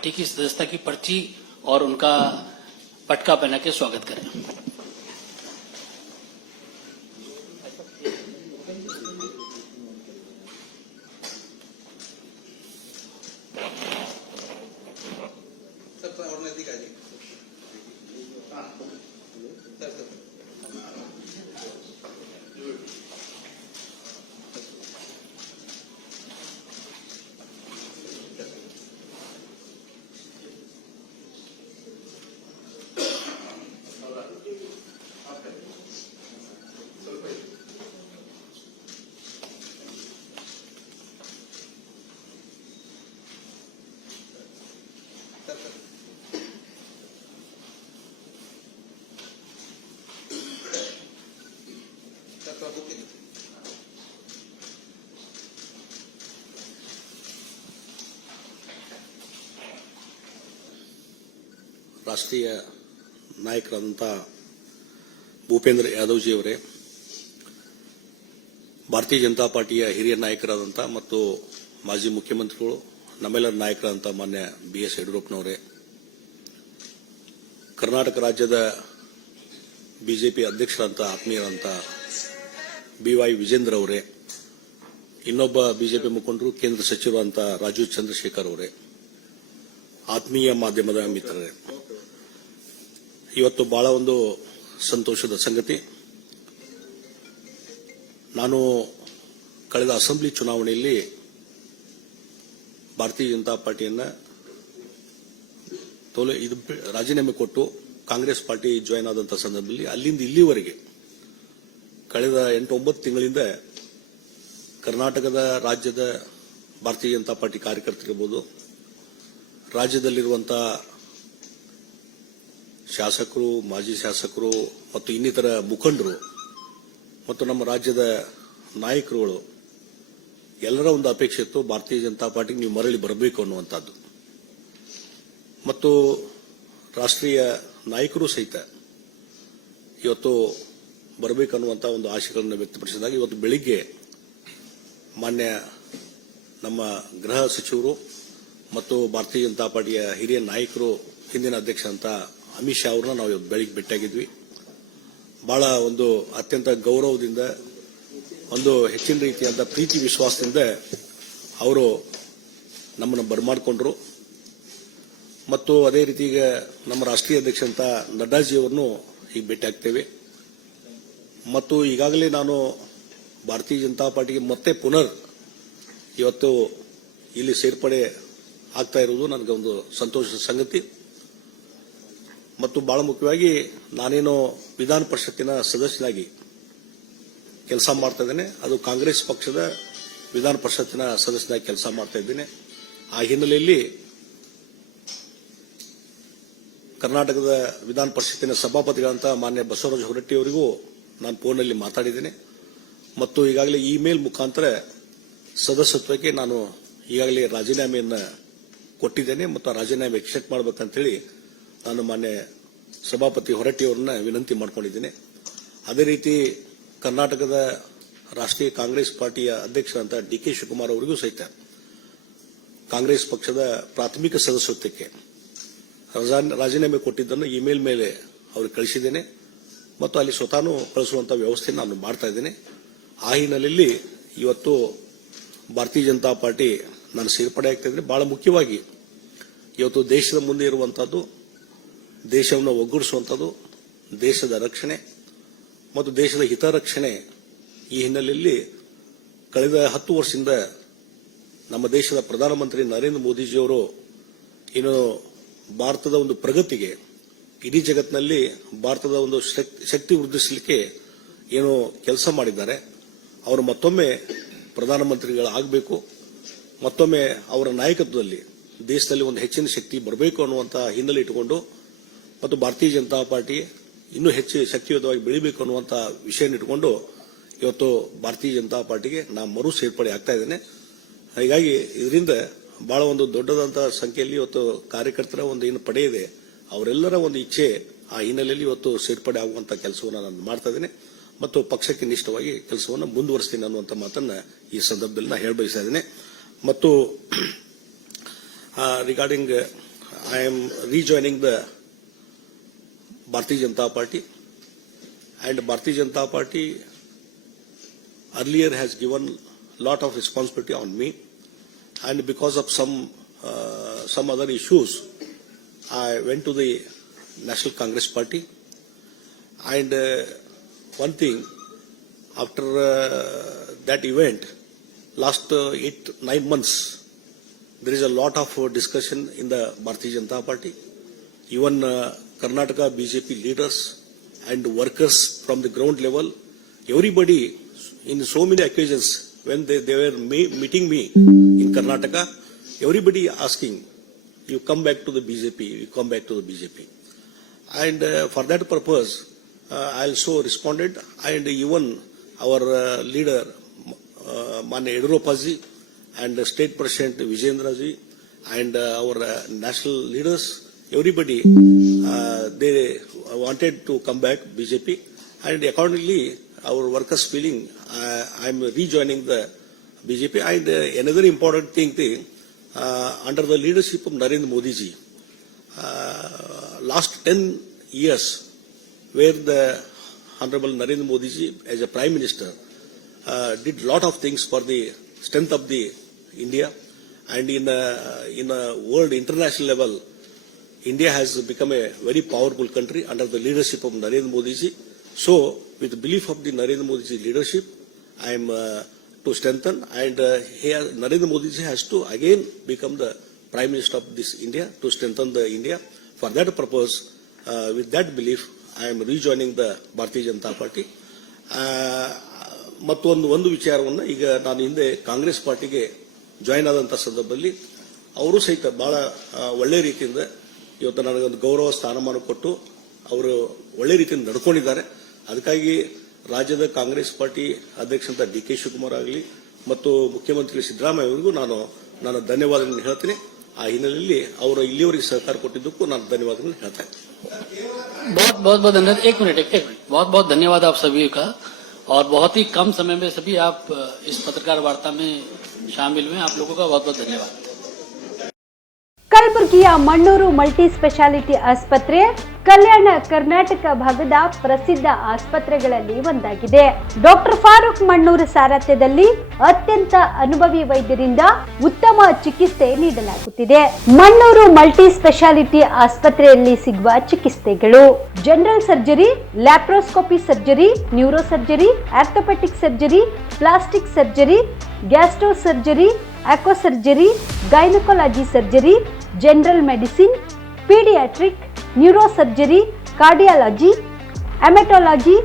Party की सदस्यता की पर्ची और उनका पटका पहना के स्वागत करें। ರಾಷ್ಟ್ರೀಯ ನಾಯಕರಾದಂಥ ಭೂಪೇಂದ್ರ ಯಾದವ್ಜಿಯವರೇ, ಭಾರತೀಯ ಜನತಾ ಪಾರ್ಟಿಯ ಹಿರಿಯ ನಾಯಕರಾದಂಥ ಮತ್ತು ಮಾಜಿ ಮುಖ್ಯಮಂತ್ರಿಗಳು, ನಮ್ಮೆಲ್ಲರ ನಾಯಕರಾದಂಥ ಮಾನ್ಯ BS ಯಡಿಯೂರಪ್ಪನವರೇ, ಕರ್ನಾಟಕ ರಾಜ್ಯದ ಬಿಜೆಪಿ ಅಧ್ಯಕ್ಷರಾದಂಥ ಆತ್ಮೀಯರಾದಂಥ BY ವಿಜೇಂದ್ರ ಅವರೇ, ಇನ್ನೊಬ್ಬ ಬಿಜೆಪಿ ಮುಖಂಡರು ಕೇಂದ್ರ ಸಚಿವರಾದಂಥ ರಾಜೀವ್ ಚಂದ್ರಶೇಖರ್ ಅವರೇ, ಆತ್ಮೀಯ ಮಾಧ್ಯಮದ ಮಿತ್ರರೇ, ಇವತ್ತು ಬಹಳ ಒಂದು ಸಂತೋಷದ ಸಂಗತಿ. ನಾನು ಕಳೆದ ಅಸೆಂಬ್ಲಿ ಚುನಾವಣೆಯಲ್ಲಿ ಭಾರತೀಯ ಜನತಾ ಪಾರ್ಟಿಯನ್ನ ರಾಜೀನಾಮೆ ಕೊಟ್ಟು ಕಾಂಗ್ರೆಸ್ ಪಾರ್ಟಿ ಜಾಯಿನ್ ಆದಂತಹ ಸಂದರ್ಭದಲ್ಲಿ ಅಲ್ಲಿಂದ ಇಲ್ಲಿವರೆಗೆ ಕಳೆದ 8-9 ತಿಂಗಳಿಂದ ಕರ್ನಾಟಕದ ರಾಜ್ಯದ ಭಾರತೀಯ ಜನತಾ ಪಾರ್ಟಿ ಕಾರ್ಯಕರ್ತರಿರ್ಬೋದು, ರಾಜ್ಯದಲ್ಲಿರುವಂತಹ ಶಾಸಕರು, ಮಾಜಿ ಶಾಸಕರು ಮತ್ತು ಇನ್ನಿತರ ಮುಖಂಡರು ಮತ್ತು ನಮ್ಮ ರಾಜ್ಯದ ನಾಯಕರುಗಳು ಎಲ್ಲರ ಒಂದು ಅಪೇಕ್ಷೆ ಇತ್ತು, ಭಾರತೀಯ ಜನತಾ ಪಾರ್ಟಿಗೆ ನೀವು ಮರಳಿ ಬರಬೇಕು ಅನ್ನುವಂಥದ್ದು. ಮತ್ತು ರಾಷ್ಟ್ರೀಯ ನಾಯಕರು ಸಹಿತ ಇವತ್ತು ಬರಬೇಕನ್ನುವಂಥ ಒಂದು ಆಶೆಗಳನ್ನು ವ್ಯಕ್ತಪಡಿಸಿದಾಗ ಇವತ್ತು ಬೆಳಿಗ್ಗೆ ಮಾನ್ಯ ನಮ್ಮ ಗೃಹ ಸಚಿವರು ಮತ್ತು ಭಾರತೀಯ ಜನತಾ ಪಾರ್ಟಿಯ ಹಿರಿಯ ನಾಯಕರು, ಹಿಂದಿನ ಅಧ್ಯಕ್ಷ ಅಂತ ಅಮಿತ್ ಶಾ ಅವರನ್ನ ನಾವು ಇವತ್ತು ಬೆಳಿಗ್ಗೆ ಭೇಟಿಯಾಗಿದ್ವಿ. ಬಹಳ ಒಂದು ಅತ್ಯಂತ ಗೌರವದಿಂದ, ಒಂದು ಹೆಚ್ಚಿನ ರೀತಿಯಾದ ಪ್ರೀತಿ ವಿಶ್ವಾಸದಿಂದ ಅವರು ನಮ್ಮನ್ನು ಬರಮಾಡಿಕೊಂಡ್ರು. ಮತ್ತು ಅದೇ ರೀತಿ ಈಗ ನಮ್ಮ ರಾಷ್ಟ್ರೀಯ ಅಧ್ಯಕ್ಷ ಅಂತ ನಡ್ಡಾಜಿಯವರನ್ನು ಈಗ ಭೇಟಿಯಾಗ್ತೇವೆ. ಮತ್ತು ಈಗಾಗಲೇ ನಾನು ಭಾರತೀಯ ಜನತಾ ಪಾರ್ಟಿಗೆ ಮತ್ತೆ ಪುನರ್ ಇವತ್ತು ಇಲ್ಲಿ ಸೇರ್ಪಡೆ ಆಗ್ತಾ ಇರುವುದು ನನಗೆ ಒಂದು ಸಂತೋಷದ ಸಂಗತಿ. ಮತ್ತು ಬಹಳ ಮುಖ್ಯವಾಗಿ ನಾನೇನು ವಿಧಾನ ಪರಿಷತ್ತಿನ ಸದಸ್ಯನಾಗಿ ಕೆಲಸ ಮಾಡ್ತಾ ಇದ್ದೇನೆ, ಅದು ಕಾಂಗ್ರೆಸ್ ಪಕ್ಷದ ವಿಧಾನ ಪರಿಷತ್ತಿನ ಸದಸ್ಯನಾಗಿ ಕೆಲಸ ಮಾಡ್ತಾ ಇದ್ದೇನೆ. ಆ ಹಿನ್ನೆಲೆಯಲ್ಲಿ ಕರ್ನಾಟಕದ ವಿಧಾನ ಪರಿಷತ್ತಿನ ಸಭಾಪತಿಗಳಂತ ಮಾನ್ಯ ಬಸವರಾಜ ಹೊರಟ್ಟಿ ಅವರಿಗೂ ನಾನು ಫೋನ್ನಲ್ಲಿ ಮಾತಾಡಿದ್ದೇನೆ. ಮತ್ತು ಈಗಾಗಲೇ ಇಮೇಲ್ ಮುಖಾಂತರ ಸದಸ್ಯತ್ವಕ್ಕೆ ನಾನು ಈಗಾಗಲೇ ರಾಜೀನಾಮೆಯನ್ನು ಕೊಟ್ಟಿದ್ದೇನೆ ಮತ್ತು ಆ ರಾಜೀನಾಮೆ ಎಕ್ಸೆಪ್ಟ್ ಮಾಡಬೇಕಂತೇಳಿ ನಾನು ಮಾನ್ಯ ಸಭಾಪತಿ ಹೊರಟ್ಟಿ ಅವರನ್ನ ವಿನಂತಿ ಮಾಡಿಕೊಂಡಿದ್ದೇನೆ. ಅದೇ ರೀತಿ ಕರ್ನಾಟಕದ ರಾಷ್ಟ್ರೀಯ ಕಾಂಗ್ರೆಸ್ ಪಾರ್ಟಿಯ ಅಧ್ಯಕ್ಷರಂತ DK ಶಿವಕುಮಾರ್ ಅವರಿಗೂ ಸಹಿತ ಕಾಂಗ್ರೆಸ್ ಪಕ್ಷದ ಪ್ರಾಥಮಿಕ ಸದಸ್ಯತ್ವಕ್ಕೆ ರಾಜೀನಾಮೆ ಕೊಟ್ಟಿದ್ದನ್ನು ಇಮೇಲ್ ಮೇಲೆ ಅವ್ರಿಗೆ ಕಳಿಸಿದ್ದೇನೆ ಮತ್ತು ಅಲ್ಲಿ ಸ್ವತಃ ಕಳಿಸುವಂತಹ ವ್ಯವಸ್ಥೆ ನಾನು ಮಾಡ್ತಾ ಇದ್ದೇನೆ. ಆ ಹಿನ್ನೆಲೆಯಲ್ಲಿ ಇವತ್ತು ಭಾರತೀಯ ಜನತಾ ಪಾರ್ಟಿ ನಾನು ಸೇರ್ಪಡೆ ಆಗ್ತಾ ಇದ್ದೇನೆ. ಬಹಳ ಮುಖ್ಯವಾಗಿ ಇವತ್ತು ದೇಶದ ಮುಂದೆ ಇರುವಂತಹದ್ದು, ದೇಶವನ್ನು ಒಗ್ಗೂಡಿಸುವಂಥದ್ದು, ದೇಶದ ರಕ್ಷಣೆ ಮತ್ತು ದೇಶದ ಹಿತರಕ್ಷಣೆ. ಈ ಹಿನ್ನೆಲೆಯಲ್ಲಿ ಕಳೆದ 10 ವರ್ಷದಿಂದ ನಮ್ಮ ದೇಶದ ಪ್ರಧಾನಮಂತ್ರಿ ನರೇಂದ್ರ ಮೋದಿಜಿಯವರು ಏನು ಭಾರತದ ಒಂದು ಪ್ರಗತಿಗೆ, ಇಡೀ ಜಗತ್ತಿನಲ್ಲಿ ಭಾರತದ ಒಂದು ಶಕ್ತಿ ವೃದ್ಧಿಸಲಿಕ್ಕೆ ಏನು ಕೆಲಸ ಮಾಡಿದ್ದಾರೆ, ಅವರು ಮತ್ತೊಮ್ಮೆ ಪ್ರಧಾನಮಂತ್ರಿಗಳಾಗಬೇಕು, ಮತ್ತೊಮ್ಮೆ ಅವರ ನಾಯಕತ್ವದಲ್ಲಿ ದೇಶದಲ್ಲಿ ಒಂದು ಹೆಚ್ಚಿನ ಶಕ್ತಿ ಬರಬೇಕು ಅನ್ನುವಂಥ ಹಿನ್ನೆಲೆ ಇಟ್ಟುಕೊಂಡು ಮತ್ತು ಭಾರತೀಯ ಜನತಾ ಪಾರ್ಟಿ ಇನ್ನೂ ಹೆಚ್ಚು ಶಕ್ತಿಯುತವಾಗಿ ಬೆಳಿಬೇಕು ಅನ್ನುವಂಥ ವಿಷಯ ಇಟ್ಟುಕೊಂಡು ಇವತ್ತು ಭಾರತೀಯ ಜನತಾ ಪಾರ್ಟಿಗೆ ನಾನು ಮರು ಸೇರ್ಪಡೆ ಆಗ್ತಾ ಇದ್ದೇನೆ. ಹೀಗಾಗಿ ಇದರಿಂದ ಬಹಳ ಒಂದು ದೊಡ್ಡದಂತಹ ಸಂಖ್ಯೆಯಲ್ಲಿ ಇವತ್ತು ಕಾರ್ಯಕರ್ತರ ಒಂದು ಏನು ಪಡೆ ಇದೆ, ಅವರೆಲ್ಲರ ಒಂದು ಇಚ್ಛೆ, ಆ ಹಿನ್ನೆಲೆಯಲ್ಲಿ ಇವತ್ತು ಸೇರ್ಪಡೆ ಆಗುವಂತಹ ಕೆಲಸವನ್ನು ನಾನು ಮಾಡ್ತಾ ಇದ್ದೇನೆ ಮತ್ತು ಪಕ್ಷಕ್ಕೆ ನಿಷ್ಠವಾಗಿ ಕೆಲಸವನ್ನು ಮುಂದುವರಿಸ್ತೀನಿ ಅನ್ನುವಂಥ ಮಾತನ್ನ ಈ ಸಂದರ್ಭದಲ್ಲಿ ನಾನು ಹೇಳಬಯಸ್ತಾ ಇದ್ದೇನೆ. ಮತ್ತು regarding I am rejoining the Bharatiya Janata Party, and Bharatiya Janata Party earlier has given lot of responsibility on me, and because of some other issues, I went to the National Congress Party. And one thing, after that event, last 8-9 months, there is a lot of discussion in the Bharatiya Janata Party. Even Karnataka BJP leaders and workers from the ground level, everybody in so many occasions when they were meeting me in Karnataka, everybody asking, you come back to the BJP, you come back to the BJP. And for that purpose, I also responded, and even our leader, Manya Yediyurappa and State President Vijayendra ji, and our national leaders, everybody, they wanted to come back BJP, and accordingly, our workers feeling, I am rejoining the BJP. And another important thing, under the leadership of Narendra Modi ji, last 10 years, where the Honorable Narendra Modi ji, as a Prime Minister, did lot of things for the strength of the India, and in a world international level, India has become a very powerful country under the leadership of Narendra Modi ji. So, with the belief of the Narendra Modi ji leadership, I am to strengthen, and Narendra Modi ji has to again become the Prime Minister of this India, to strengthen the India. For that purpose, with that belief, I am rejoining the Bharatiya Janata Party. ಮತ್ತೊಂದು ವಿಚಾರವನ್ನು, ಈಗ ನಾನು ಹಿಂದೆ ಕಾಂಗ್ರೆಸ್ ಪಾರ್ಟಿಗೆ join ಆದಂಥ ಸಂದರ್ಭದಲ್ಲಿ ಅವರು ಸಹಿತ ಬಹಳ ಒಳ್ಳೆ ರೀತಿಯಿಂದ ಇವತ್ತು ನನಗೊಂದು ಗೌರವ ಸ್ಥಾನಮಾನ ಕೊಟ್ಟು ಅವರು ಒಳ್ಳೆ ರೀತಿಯಿಂದ ನಡ್ಕೊಂಡಿದ್ದಾರೆ. ಅದಕ್ಕಾಗಿ ರಾಜ್ಯದ ಕಾಂಗ್ರೆಸ್ ಪಾರ್ಟಿ ಅಧ್ಯಕ್ಷಂತ ಡಿ ಕೆ ಶಿವಕುಮಾರ್ ಆಗಲಿ ಮತ್ತು ಮುಖ್ಯಮಂತ್ರಿ ಸಿದ್ದರಾಮಯ್ಯ ಅವರಿಗೂ ನಾನು ಧನ್ಯವಾದಗಳನ್ನು ಹೇಳ್ತೀನಿ. ಆ ಹಿನ್ನೆಲೆಯಲ್ಲಿ ಅವರು ಇಲ್ಲಿಯವರೆಗೆ ಸಹಕಾರ ಕೊಟ್ಟಿದ್ದಕ್ಕೂ ನಾನು ಧನ್ಯವಾದಗಳನ್ನು ಹೇಳ್ತಾ ಇದ್ದೀನಿ. बहुत धन्यवाद. एक मिनट बहुत धन्यवाद आप सभी का, और बहुत ही कम समय में सभी आप इस पत्रकार वार्ता में शामिल हुए. आप लोगों का बहुत बहुत धन्यवाद. ಕಲಬುರಗಿಯ ಮಣ್ಣೂರು ಮಲ್ಟಿ ಸ್ಪೆಷಾಲಿಟಿ ಆಸ್ಪತ್ರೆ ಕಲ್ಯಾಣ ಕರ್ನಾಟಕ ಭಾಗದ ಪ್ರಸಿದ್ಧ ಆಸ್ಪತ್ರೆಗಳಲ್ಲಿ ಒಂದಾಗಿದೆ. ಡಾಕ್ಟರ್ ಫಾರೂಕ್ ಮಣ್ಣೂರು ಸಾರಥ್ಯದಲ್ಲಿ ಅತ್ಯಂತ ಅನುಭವಿ ವೈದ್ಯರಿಂದ ಉತ್ತಮ ಚಿಕಿತ್ಸೆ ನೀಡಲಾಗುತ್ತಿದೆ. ಮಣ್ಣೂರು ಮಲ್ಟಿ ಸ್ಪೆಷಾಲಿಟಿ ಆಸ್ಪತ್ರೆಯಲ್ಲಿ ಸಿಗುವ ಚಿಕಿತ್ಸೆಗಳು: general surgery, laparoscopy surgery, neuro surgery, orthopaedic surgery, plastic surgery, gastro surgery, ಆಕ್ವಾ surgery, gynaecology surgery, general medicine, paediatric, neuro surgery, cardiology, haematology,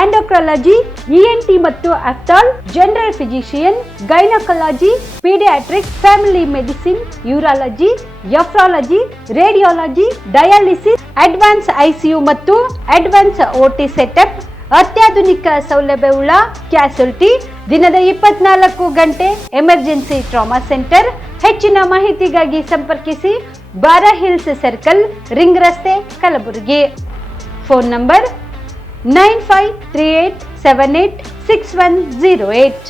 endocrinology, ENT ಮತ್ತು ophthal, general physician, gynaecology, paediatric, family medicine, urology, nephrology, radiology, dialysis, advance ICU ಮತ್ತು advance OT setup, ಅತ್ಯಾಧುನಿಕ ಸೌಲಭ್ಯವುಳ್ಳ ಕ್ಯಾಸುಲಿಟಿ, ದಿನದ 24 ಗಂಟೆ emergency trauma centre. ಹೆಚ್ಚಿನ ಮಾಹಿತಿಗಾಗಿ ಸಂಪರ್ಕಿಸಿ ಬಾರಾ hills circle, ring ರಸ್ತೆ, ಕಲಬುರಗಿ. Phone number 9538786108.